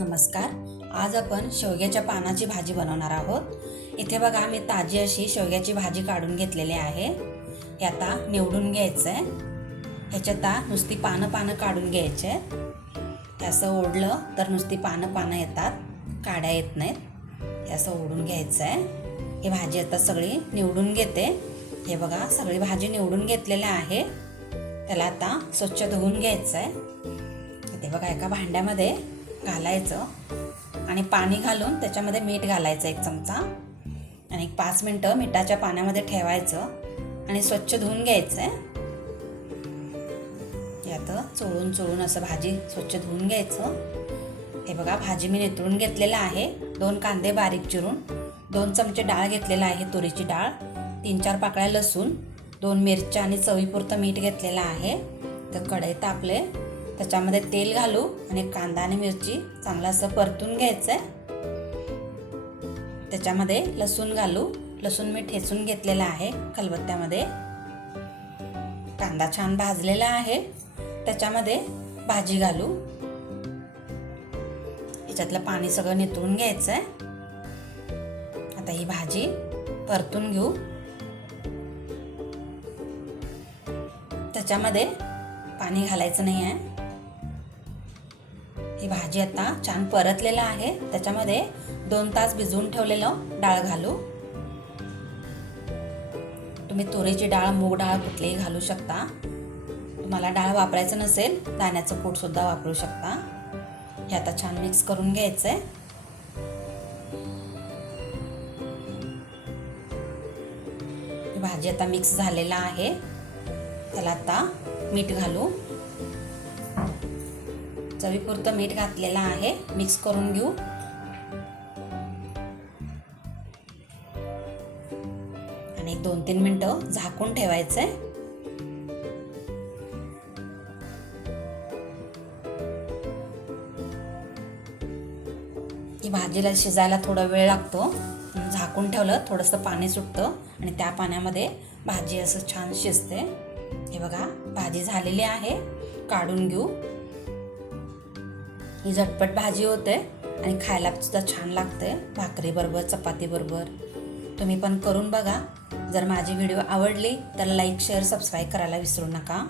नमस्कार. आज आपण शेवग्याच्या पानाची भाजी बनवणार आहोत. इथे बघा मी ताजी अशी शेवग्याची भाजी काढून घेतलेली आहे. हे आता निवडून घ्यायचं आहे ह्याच्यात आता नुसती पानं पानं काढून घ्यायचे. आहेत हे असं ओढलं तर नुसती पानं पानं येतात. काढ्या येत नाहीत. हे असं ओढून घ्यायचं आहे ही भाजी आता सगळी निवडून घेते. हे बघा सगळी भाजी निवडून घेतलेली आहे. त्याला आता स्वच्छ धुवून घ्यायचं आहे ते बघा एका भांड्यामध्ये घालायचं आणि पाणी घालून त्याच्यामध्ये मीठ घालायचं एक चमचा. आणि एक पाच मिनटं मिठाच्या पाण्यामध्ये ठेवायचं आणि स्वच्छ धुवून घ्यायचं आहे यात चोळून चोळून असं भाजी स्वच्छ धुवून घ्यायचं. हे बघा भाजी मी नितळून घेतलेलं आहे. दोन कांदे बारीक चिरून दोन चमचे डाळ घेतलेला आहे तुरीची डाळ तीन चार पाकळ्या लसूण दोन मिरच्या आणि चवीपुरतं मीठ घेतलेलं आहे. तर कढई तापले. त्याच्यामध्ये तेल घालू आणि कांदा आणि मिरची चांगला असं परतून घ्यायचं आहे त्याच्यामध्ये लसूण घालू. लसूण मी ठेचून घेतलेला आहे खलबत्त्यामध्ये. कांदा छान भाजलेला आहे. त्याच्यामध्ये भाजी घालू. याच्यातलं पाणी सगळं नितळून घ्यायचं आहे आता ही भाजी परतून घेऊ. त्याच्यामध्ये पाणी घालायचं नाही आहे ही भाजी आता छान परतलेलं आहे. त्याच्यामध्ये दोन तास भिजवून ठेवलेलं डाळ घालू. तुम्ही तुरीची डाळ मूग डाळ कुठलीही घालू शकता. तुम्हाला डाळ वापरायचं नसेल दाण्याचं कूटसुद्धा वापरू शकता. हे आता छान मिक्स करून घ्यायचं आहे भाजी आता मिक्स झालेला आहे. त्याला आता मीठ घालू. चवीपुरतं मीठ घातलेलं आहे. मिक्स करून घेऊ. आणि दोन तीन मिनटं झाकून ठेवायचंय. ही भाजीला शिजायला थोडा वेळ लागतो. झाकून ठेवलं थोडंसं पाणी सुटतं. आणि त्या पाण्यामध्ये भाजी असं छान शिजते. हे बघा भाजी झालेली आहे. काढून घेऊ. ही झटपट भाजी होते आणि खायला सुद्धा छान लागते. भाकरीबरोबर चपातीबरोबर तुम्ही पण करून बघा. जर माझी व्हिडिओ आवडली तर लाईक शेअर सबस्क्राईब करायला विसरू नका.